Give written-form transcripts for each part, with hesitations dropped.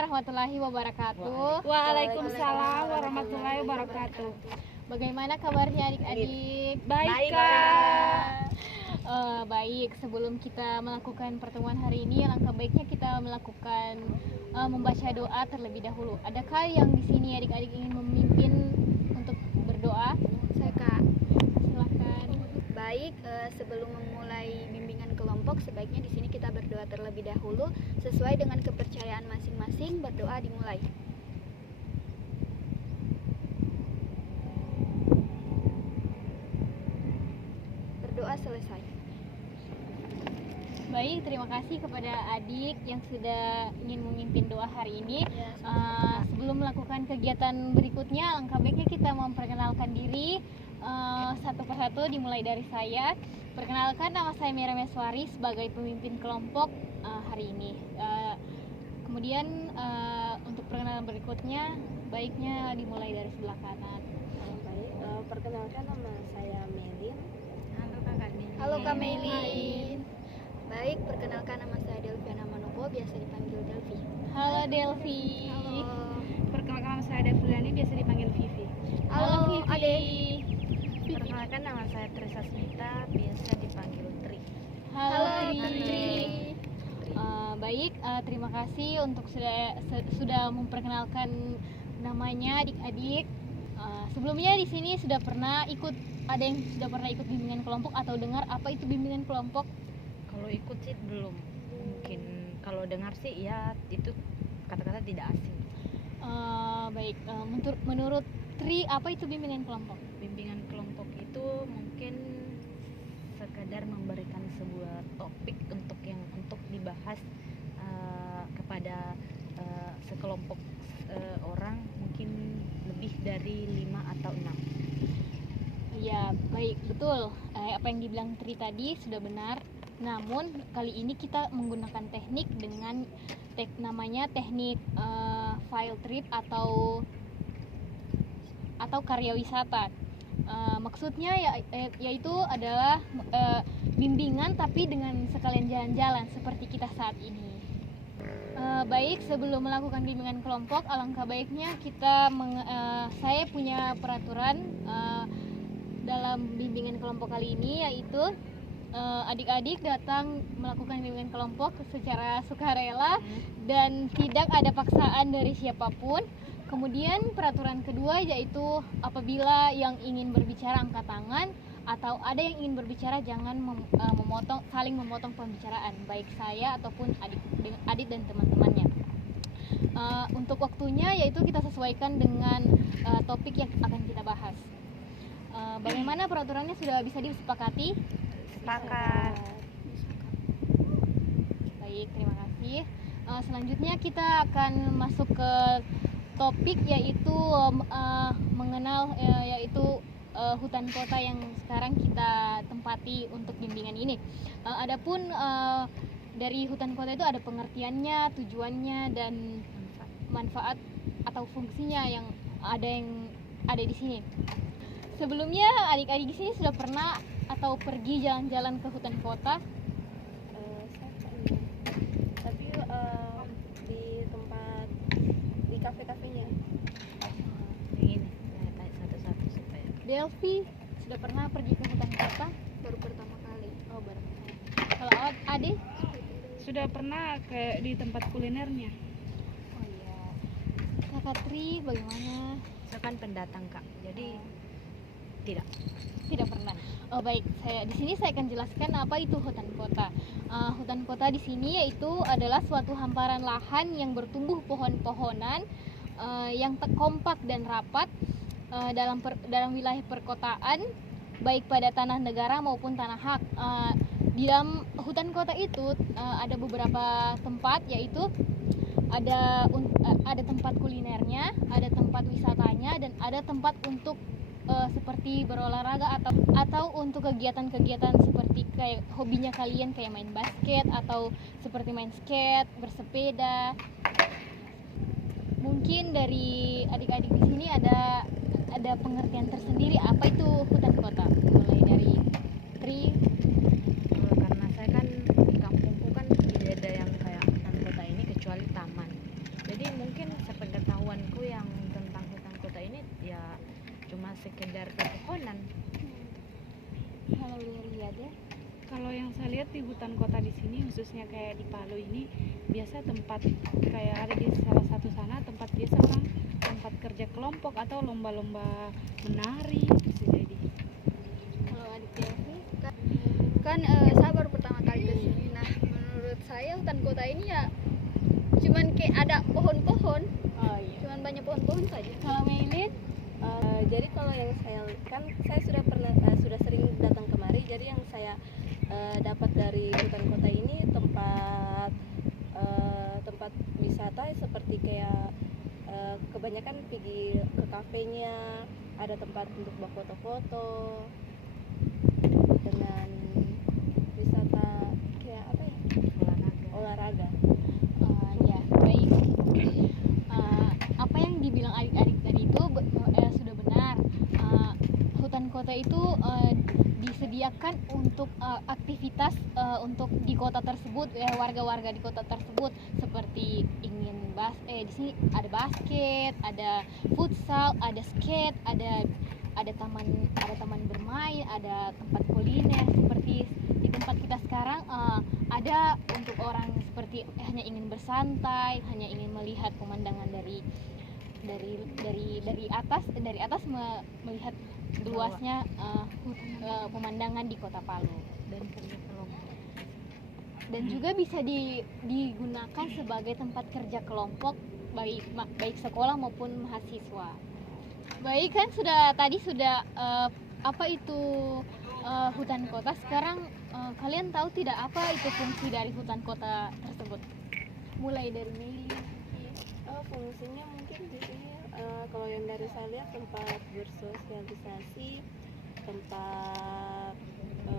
warahmatullahi wabarakatuh. Waalaikumsalam warahmatullahi wabarakatuh. Bagaimana kabarnya adik-adik? Baik, Kak. Baik, sebelum kita melakukan pertemuan hari ini, alangkah baiknya kita melakukan membaca doa terlebih dahulu. Adakah yang di sini adik-adik ingin memimpin untuk berdoa? Saya Kak. Silakan. Baik, sebelum memulai bimbingan kelompok, sebaiknya di sini kita berdoa terlebih dahulu sesuai dengan kepercayaan masing-masing. Berdoa dimulai. Berdoa selesai. Baik, terima kasih kepada adik yang sudah ingin memimpin doa hari ini. Sebelum melakukan kegiatan berikutnya, alangkah baiknya kita memperkenalkan diri satu persatu, dimulai dari saya. Perkenalkan, nama saya Mira Meswari sebagai pemimpin kelompok hari ini. Kemudian untuk perkenalan berikutnya, baiknya dimulai dari sebelah kanan. Baik, perkenalkan nama saya Melin. Halo Kak Melin. Baik, perkenalkan nama saya Delviana Manopo, biasa dipanggil Delvi. Halo Delvi. Halo. Perkenalkan nama saya Devliani, biasa dipanggil Vivi. Halo Vivi. Ade. Perkenalkan nama saya Teresa Smita, biasa dipanggil Tri. Halo Tri. Tri. Baik, terima kasih untuk sudah memperkenalkan namanya adik-adik. Sebelumnya di sini ada yang sudah pernah ikut bimbingan kelompok atau dengar apa itu bimbingan kelompok? Kalau ikut sih belum, mungkin kalau dengar sih ya itu kata-kata tidak asing. Baik, menurut Tri, apa itu bimbingan kelompok? Bimbingan kelompok itu mungkin sekadar memberikan sebuah topik untuk dibahas kepada sekelompok orang, mungkin lebih dari 5 atau 6. Ya, baik, betul. Apa yang dibilang Tri tadi sudah benar. Namun kali ini kita menggunakan teknik dengan namanya teknik field trip atau karya wisata. Maksudnya yaitu adalah bimbingan tapi dengan sekalian jalan-jalan seperti kita saat ini. Baik, sebelum melakukan bimbingan kelompok, alangkah baiknya saya punya peraturan dalam bimbingan kelompok kali ini, yaitu adik-adik datang melakukan bimbingan kelompok secara sukarela dan tidak ada paksaan dari siapapun. Kemudian peraturan kedua yaitu apabila yang ingin berbicara angkat tangan, atau ada yang ingin berbicara jangan saling memotong pembicaraan, baik saya ataupun adik dan teman-temannya. Untuk waktunya yaitu kita sesuaikan dengan topik yang akan kita bahas. Bagaimana peraturannya, sudah bisa disepakati? Sepakat. Baik, terima kasih. Selanjutnya kita akan masuk ke topik yaitu mengenal yaitu hutan kota yang sekarang kita tempati untuk bimbingan ini. Adapun dari hutan kota itu ada pengertiannya, tujuannya, dan manfaat atau fungsinya yang ada di sini. Sebelumnya adik-adik di sini sudah pernah atau pergi jalan-jalan ke hutan kota? Saya pernah, tapi di tempat, di kafe-kafenya. Ini saya tanya satu-satu supaya. Delvi, sudah pernah pergi ke hutan kota? Baru pertama kali. Oh, baru. Kalau Ade? Sudah pernah di tempat kulinernya. Oh iya. Kakak Tri, bagaimana? Saya kan pendatang Kak, jadi Tidak pernah. Oh baik, di sini saya akan jelaskan apa itu hutan kota. Hutan kota di sini yaitu adalah suatu hamparan lahan yang bertumbuh pohon-pohonan yang kompak dan rapat dalam wilayah perkotaan, baik pada tanah negara maupun tanah hak. Di dalam hutan kota itu ada beberapa tempat, yaitu ada tempat kulinernya, ada tempat wisatanya, dan ada tempat untuk seperti berolahraga atau untuk kegiatan-kegiatan seperti kayak hobinya kalian, kayak main basket atau seperti main skate, bersepeda. Mungkin dari adik-adik di sini ada pengertian tersendiri apa itu hutan kota. Mulai dari Tri. karena saya kan di kampungku kan tidak ada yang kayak hutan kota ini kecuali taman. Jadi cuma sekedar pepohonan. Kalau dari Ade, Kalau yang saya lihat di hutan kota di sini, khususnya kayak di Palu ini, biasa tempat kayak ada di salah satu sana tempat biasa orang tempat kerja kelompok atau lomba-lomba menari bisa jadi. kalau Adik Delvi, Kan saya baru pertama kali ke sini. Nah, menurut saya hutan kota ini ya cuman kayak ada pohon-pohon, oh iya. cuman banyak pohon-pohon saja. Kalau Meilin, Jadi kalau yang saya kan saya sudah pernah sudah sering datang kemari. Jadi yang saya dapat dari hutan kota ini tempat wisata seperti kayak kebanyakan pergi ke kafenya, ada tempat untuk buat foto-foto dengan wisata kayak apa ya, olahraga. ya baik. Apa yang dibilang adik-adik tadi itu sudah benar. Hutan kota itu disediakan untuk aktivitas untuk di kota tersebut, warga-warga di kota tersebut, seperti ingin di sini ada basket, ada futsal, ada skate, ada taman bermain, ada tempat kuliner. Seperti di tempat kita sekarang ada untuk orang seperti hanya ingin bersantai, hanya ingin melihat pemandangan dari atas melihat luasnya pemandangan di Kota Palu. Dan kerja kelompok. Dan juga bisa digunakan sebagai tempat kerja kelompok baik sekolah maupun mahasiswa. Baik, kan tadi sudah apa itu hutan kota. Sekarang kalian tahu tidak apa itu fungsi dari hutan kota tersebut? Mulai dari Meli. Fungsinya mungkin di sini kalau yang dari saya lihat tempat bersosialisasi, tempat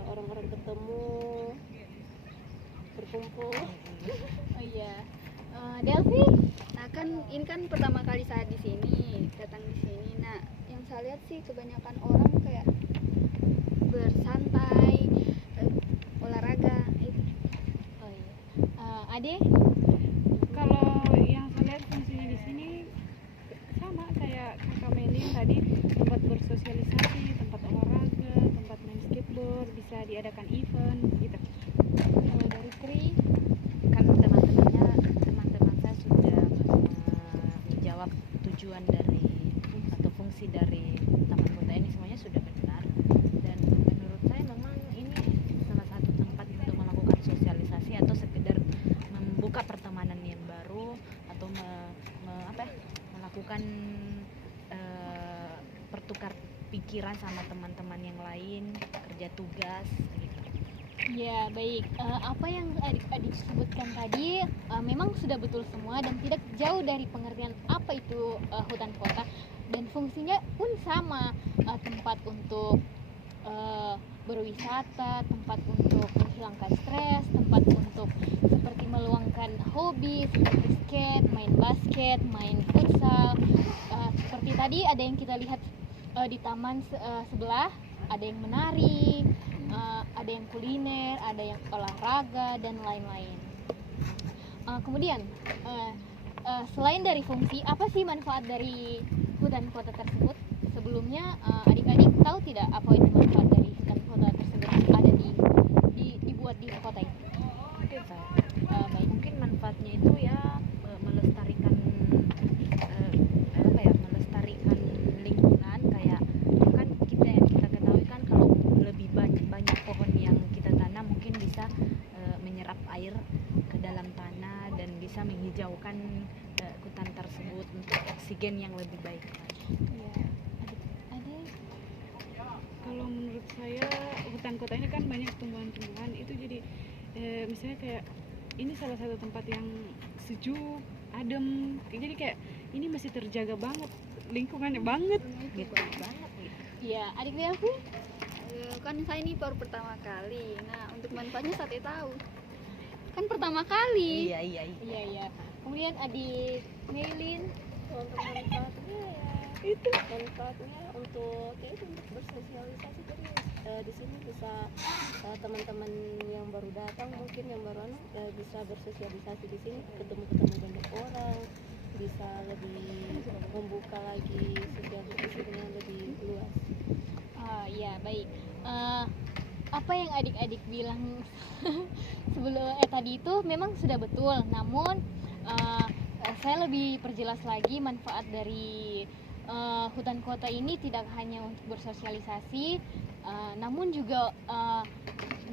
orang-orang ketemu, berkumpul. Oh iya. Delvi, Nah, kan ini kan pertama kali saya di sini, datang di sini. Nah, yang saya lihat sih kebanyakan orang kayak bersantai, olahraga itu. oh iya. Ade, Kalau yang saya lihat fungsinya di sini sama kayak kakak Melin tadi, tempat bersosialisasi, tempat olahraga, tempat main skateboard, bisa diadakan event gitu. kalau dari Kri, Kan teman-teman saya sudah menjawab tujuan dari atau fungsi dari taman kota ini, semuanya sudah benar. Dan menurut saya memang ini salah satu tempat untuk melakukan sosialisasi atau sekedar membuka pertemanan yang baru, atau melakukan pertukar pikiran sama teman-teman yang lain, kerja tugas gitu. ya baik. Apa yang adik-adik sebutkan tadi memang sudah betul semua dan tidak jauh dari pengertian apa itu hutan kota, dan fungsinya pun sama, tempat untuk berwisata, tempat untuk menghilangkan stres, tempat untuk seperti meluangkan hobi seperti skate, main basket, main futsal. Seperti tadi ada yang kita lihat di taman sebelah, ada yang menari, ada yang kuliner, ada yang olahraga dan lain-lain. Kemudian selain dari fungsi, apa sih manfaat dari hutan kota tersebut? Sebelumnya adik-adik tahu tidak apa itu manfaat dari hutan kota tersebut ada dibuat di kota ini? Mungkin saya Baik. mungkin manfaatnya itu ya melestarikan melestarikan lingkungan. Kayak kan kita ketahui kan, kalau lebih banyak pohon yang kita tanam mungkin bisa menyerap air ke dalam tanah dan bisa menghijaukan hutan tersebut untuk oksigen yang lebih baik. Ya, adik. Kalau menurut saya hutan kota ini kan banyak tumbuhan-tumbuhan itu, jadi misalnya kayak ini salah satu tempat yang sejuk, adem, jadi kayak ini masih terjaga banget, lingkungannya banget. Gitu banget gitu. Ya, adik Delvi. Kan saya ini baru pertama kali. Nah, untuk manfaatnya saya tidak tahu. Kan pertama kali. Iya. Iya, iya. Kemudian adik Meilin. Untuk manfaatnya ya itu manfaatnya untuk untuk bersosialisasi. Jadi di sini bisa teman-teman yang baru datang, mungkin yang baru bisa bersosialisasi di sini, ketemu banyak orang, bisa lebih membuka lagi sosial dengan lebih luas. Ya baik. Apa yang adik-adik bilang sebelum tadi itu memang sudah betul, namun saya lebih perjelas lagi manfaat dari hutan kota ini tidak hanya untuk bersosialisasi, namun juga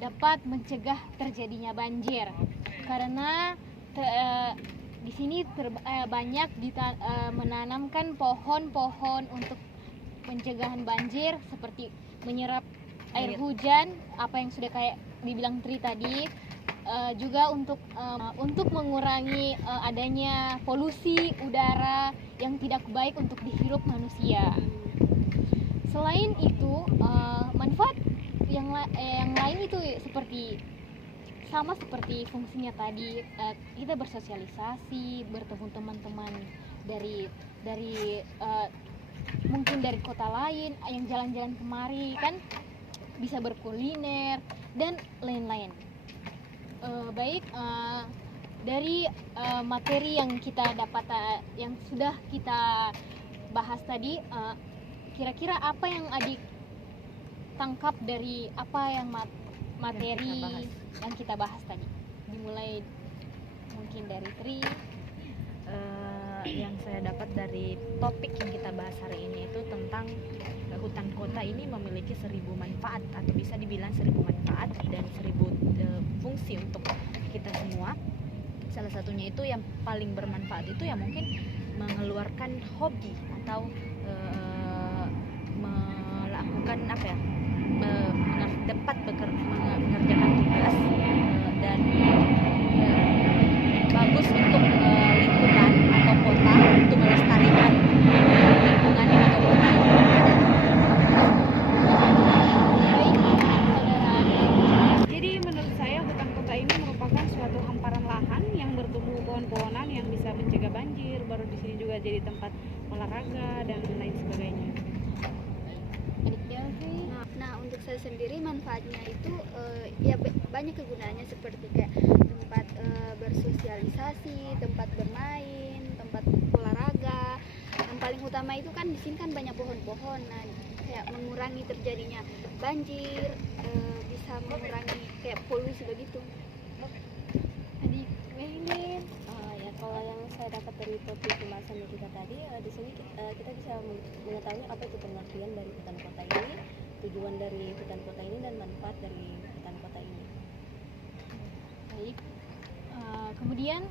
dapat mencegah terjadinya banjir, karena di sini banyak menanamkan pohon-pohon untuk pencegahan banjir, seperti menyerap air hujan, apa yang sudah kayak dibilang Tri tadi, juga untuk mengurangi adanya polusi udara yang tidak baik untuk dihirup manusia. Selain itu, manfaat yang lain itu sama seperti fungsinya tadi, kita bersosialisasi, bertemu teman-teman dari mungkin dari kota lain yang jalan-jalan kemari, kan bisa berkuliner dan lain-lain. Baik, dari materi yang kita dapat, yang sudah kita bahas tadi, kira-kira apa yang adik tangkap dari apa yang materi yang kita bahas tadi? Dimulai mungkin dari Tri. Yang saya dapat dari topik yang kita bahas hari ini itu tentang hutan kota ini memiliki 1000 manfaat, atau bisa dibilang 1000 manfaat dan 1000 fungsi untuk kita semua. Salah satunya itu yang paling bermanfaat itu ya mungkin mengeluarkan hobi atau melakukan dapat mengerjakan tugas, dan bagus untuk lingkungan atau kota, untuk melestarikan lingkungan atau kota yang ada. Jadi menurut saya hutan kota ini merupakan suatu hamparan lahan yang bertumbuh pohon-pohonan yang bisa mencegah banjir. Baru di sini juga jadi tempat olahraga dan lain sebagainya. Nah, untuk saya sendiri manfaatnya itu banyak kegunaannya, seperti kayak tempat bersosialisasi, tempat bermain, tempat olahraga. Yang paling utama itu kan di sini kan banyak pohon-pohon, nah kayak mengurangi terjadinya banjir, bisa mengurangi kayak polusi begitu. Adik Melin. Ya kalau yang saya dapat dari topik pembahasan kita tadi, di sini kita bisa mengetahui apa itu pengertian dari hutan kota ini, tujuan dari hutan kota ini, dan manfaat dari hutan kota ini. Baik. Kemudian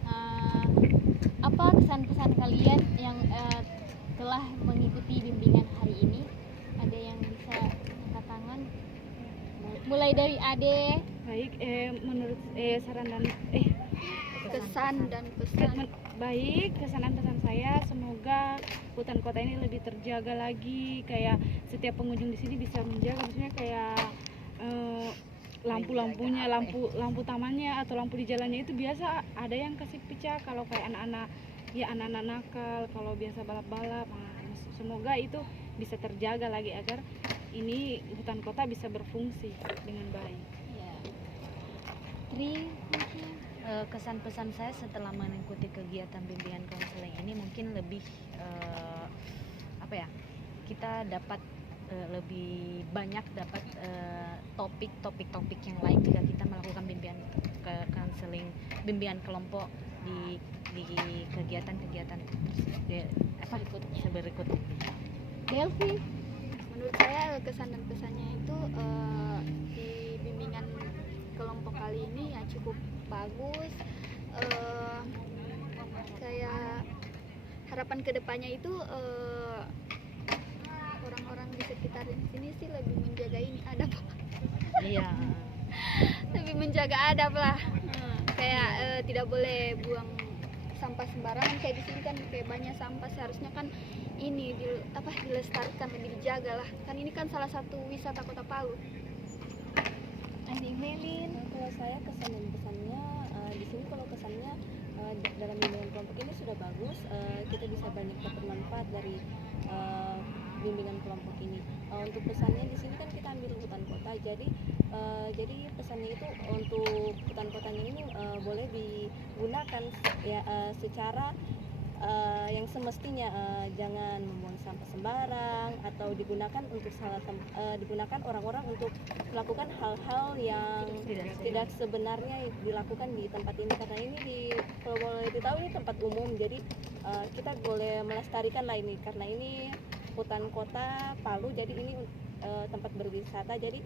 apa kesan-pesan kalian yang telah mengikuti bimbingan hari ini? Ada yang bisa angkat tangan? Mulai dari Ade. Baik, menurut saran dan Kesan dan pesan. baik, kesan dan pesan saya, semoga hutan kota ini lebih terjaga lagi, kayak setiap pengunjung di sini bisa menjaga, maksudnya kayak lampu-lampunya, lampu tamannya atau lampu di jalannya itu biasa ada yang kasih pecah kalau kayak anak-anak nakal, kalau biasa balap-balap. Nah, semoga itu bisa terjaga lagi agar ini hutan kota bisa berfungsi dengan baik. Ya. Tri mungkin. Kesan pesan saya setelah mengikuti kegiatan bimbingan konseling ini mungkin lebih kita dapat lebih banyak dapat topik-topik yang lain jika kita melakukan bimbingan konseling, bimbingan kelompok di kegiatan-kegiatan berikutnya. Delphi. Menurut saya kesan dan pesannya itu di bimbingan kelompok kali ini ya cukup bagus. Kayak harapan kedepannya itu orang-orang di sekitar sini sih lebih menjaga ini adab. Iya. Lebih menjaga adab lah. Kayak tidak boleh buang sampah sembarangan, kayak di sini kan kayak banyak sampah, seharusnya kan ini dilestarikan, lebih dijaga lah. Kan ini kan salah satu wisata Kota Palu. Adik Melin. Kalau saya kesan dan pesannya, di sini kalau kesannya dalam bimbingan kelompok ini sudah bagus, kita bisa banyak dapat manfaat dari bimbingan kelompok ini. Untuk pesannya di sini kan kita ambil hutan kota, jadi pesannya itu untuk hutan kotanya ini boleh digunakan ya secara semestinya jangan membuang sampah sembarang atau digunakan untuk digunakan orang-orang untuk melakukan hal-hal yang tidak sebenarnya dilakukan di tempat ini, karena ini kalau boleh ditahu ini tempat umum, jadi kita boleh melestarikan lah ini, karena ini hutan kota Palu, jadi ini tempat berwisata, jadi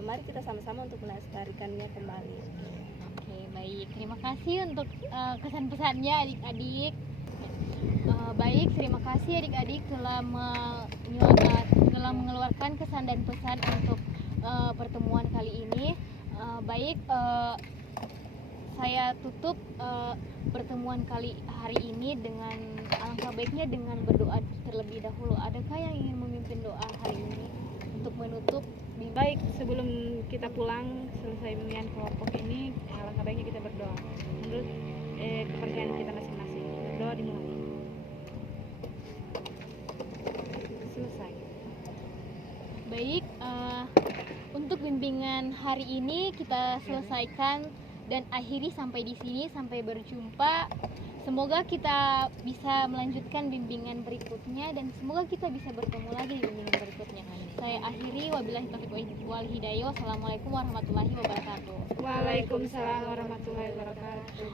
mari kita sama-sama untuk melestarikannya kembali. Oke, baik. Terima kasih untuk kesan-pesannya adik-adik. Baik, terima kasih adik-adik telah mengeluarkan kesan dan pesan untuk pertemuan kali ini. Baik, saya tutup pertemuan hari ini dengan alangkah baiknya dengan berdoa terlebih dahulu. Adakah yang ingin memimpin doa hari ini untuk menutup? Baik, sebelum kita pulang selesai pemilihan kelompok ini, alangkah baiknya kita berdoa menurut kepercayaan kita masing-masing. Berdoa dimulai. Selesai. Baik, untuk bimbingan hari ini kita selesaikan dan akhiri sampai di sini. Sampai berjumpa. Semoga kita bisa melanjutkan bimbingan berikutnya dan semoga kita bisa bertemu lagi di bimbingan berikutnya. Saya akhiri, wabillahi taufiq wal hidayah. Wassalamualaikum warahmatullahi wabarakatuh. Waalaikumsalam warahmatullahi wabarakatuh.